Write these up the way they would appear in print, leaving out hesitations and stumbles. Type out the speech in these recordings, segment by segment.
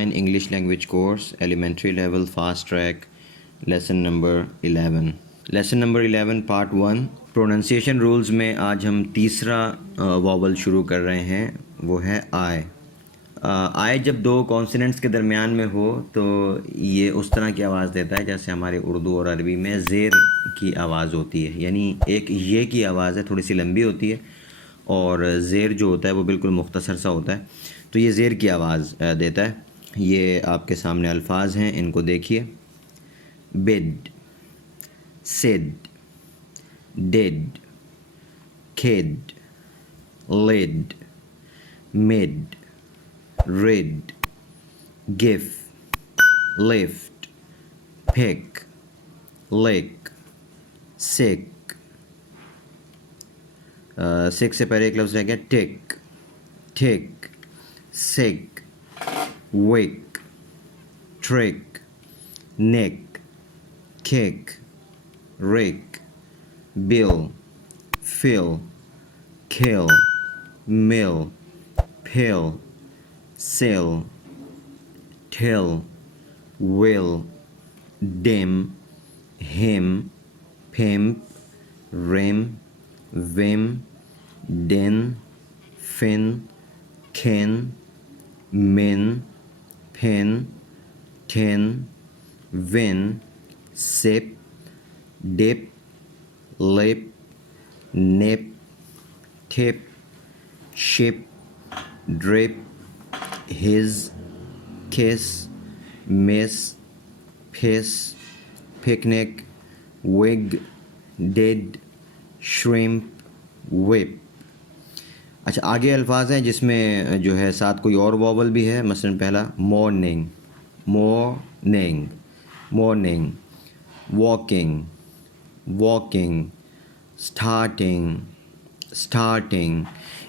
online English language course, elementary level, fast track, lesson number 11. Lesson number 11 part 1 pronunciation rules में आज हम तीसरा vowel शुरू कर रहे हैं, वो है आई. आई जब दो कॉन्सोनेंट्स के दरमियान में हो तो ये उस तरह की आवाज़ देता है जैसे हमारे उर्दू और अरबी में ज़ेर की आवाज़ होती है. यानी एक ये की आवाज़ है, थोड़ी सी लंबी होती है, और ज़ेर जो होता है वो बिल्कुल मुख्तसर सा होता है. तो ये ज़ेर की आवाज़ देता है. ये आपके सामने अल्फाज हैं, इनको देखिए. Bid, sid, did, kid, lid, mid, rid, gif, lift, pick, lick, sick. Sick से पहले एक लफ्ज़ रह गया tick, tick, sick, wick, trick, nick, kick, rick, bill, fill, kill, mill, pill, sill, till, will, dim, him, pimp, rim, vim, din, fin, kin, min, pin, tin, win, sip, dip, lip, nip, tip, ship, drip, his, kiss, miss, piss, picnic, wig, did, shrimp, whip. अच्छा, आगे अल्फाज हैं जिसमें जो है साथ कोई और वॉवल भी है. मसलन पहला morning, morning, morning, walking, walking, starting, starting.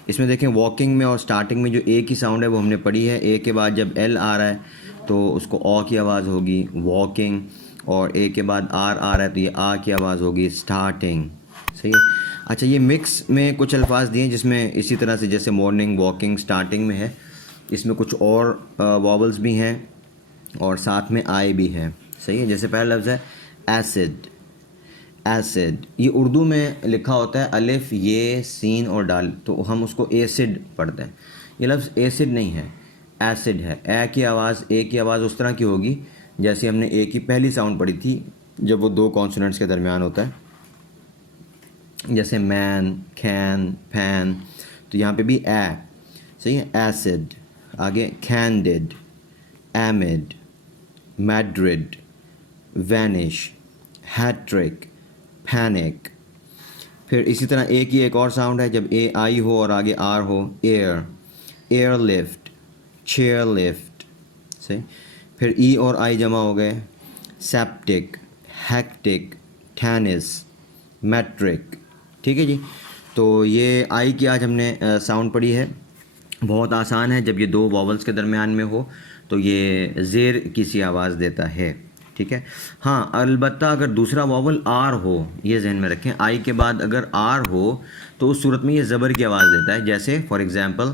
इसमें देखें वॉकिंग में और स्टार्टिंग में जो ए की साउंड है वो हमने पढ़ी है. ए के बाद जब एल आ रहा है तो उसको ओ की आवाज़ होगी वॉकिंग, और ए के बाद आर आ रहा है तो ये आ की आवाज़ होगी स्टार्टिंग. सही है. अच्छा, ये मिक्स में कुछ अल्फाज दिए जिसमें इसी तरह से जैसे मॉर्निंग, वॉकिंग, स्टार्टिंग में है, इसमें कुछ और वॉवल्स भी हैं और साथ में आई भी है. सही है. जैसे पहला लफ्ज़ है एसिड. एसिड ये उर्दू में लिखा होता है अलिफ, ये, सीन और डाल, तो हम उसको एसिड पढ़ते हैं. ये लफ्ज़ एसिड नहीं है, एसिड है. ए की आवाज़ उस तरह की होगी जैसे हमने ए की पहली साउंड पढ़ी थी जब वो दो कॉन्सोनेंट्स के दरमियान होता है, जैसे मैन, कैन, पैन. तो यहाँ पे भी ए. सही है. एसिड. आगे candid, amid, Madrid, vanish, hat trick, panic. फिर इसी तरह ए की एक और साउंड है जब ए आई हो और आगे आर हो. Air, air lift, chair lift. सही. फिर ई और आई जमा हो गए. Septic, hectic, tennis, matric. ठीक है जी. तो ये आई की आज हमने साउंड पढ़ी है. बहुत आसान है. जब ये दो वॉवल्स के दरमियान में हो तो ये ज़ेर की सी आवाज़ देता है. ठीक है. हाँ, अलबत्ता अगर दूसरा वॉवल आर हो, ये जहन में रखें, आई के बाद अगर आर हो तो उस सूरत में ये ज़बर की आवाज़ देता है. जैसे फॉर एग्ज़ाम्पल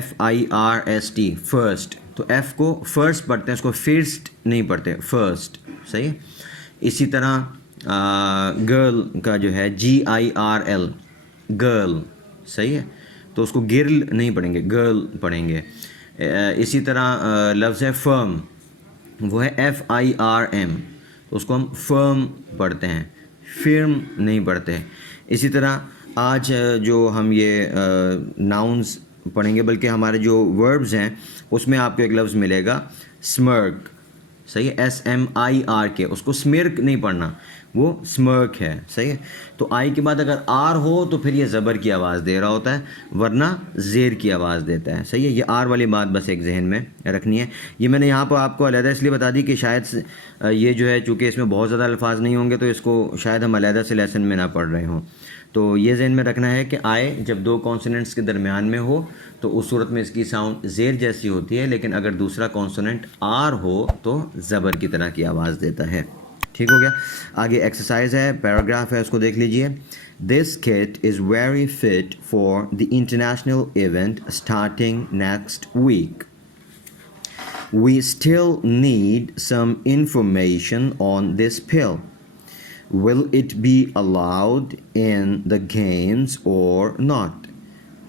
FIRST, फर्स्ट. तो एफ़ को फर्स्ट पढ़ते हैं, उसको फिर्स्ट नहीं पढ़ते, फर्स्ट. सही है. इसी तरह गर्ल का जो है GIRL, गर्ल. सही है. तो उसको गिर्ल नहीं पढ़ेंगे, गर्ल पढ़ेंगे. इसी तरह लफ्ज़ है फर्म, वो है FIRM, तो उसको हम फर्म पढ़ते हैं, फिर्म नहीं पढ़ते. इसी तरह आज जो हम ये नाउन्स पढ़ेंगे, बल्कि हमारे जो वर्ब्स हैं उसमें आपको एक लफ्ज़ मिलेगा स्मर्क. सही है. SMIRK, उसको स्मिर्क नहीं पढ़ना, वो स्मर्क है. सही है. तो आई के बाद अगर आर हो तो फिर ये ज़बर की आवाज़ दे रहा होता है, वरना ज़ेर की आवाज़ देता है. सही है. ये आर वाली बात बस एक जहन में रखनी है. ये मैंने यहाँ पर आपको अलहदा इसलिए बता दी कि शायद ये जो है चूँकि इसमें बहुत ज़्यादा अल्फाज नहीं होंगे तो इसको शायद हम अलहदा से लेसन में ना पढ़ रहे हों. तो ये जहन में रखना है कि आए जब दो कॉन्सोनेंट्स के दरमियान में हो तो उस सूरत में इसकी साउंड ज़ेर जैसी होती है, लेकिन अगर दूसरा कॉन्सोनेंट आर हो तो ज़बर की तरह की आवाज़ देता है. ठीक हो गया. आगे एक्सरसाइज है, पैराग्राफ है, उसको देख लीजिए. This kit is very fit for the international event starting next week. We still need some information on this pill. Will it be allowed in the games or not?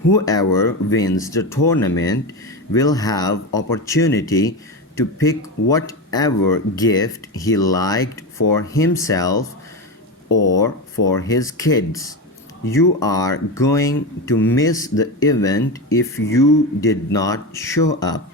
Whoever wins the tournament will have opportunity to pick whatever gift he liked for himself or for his kids. You are going to miss the event if you did not show up.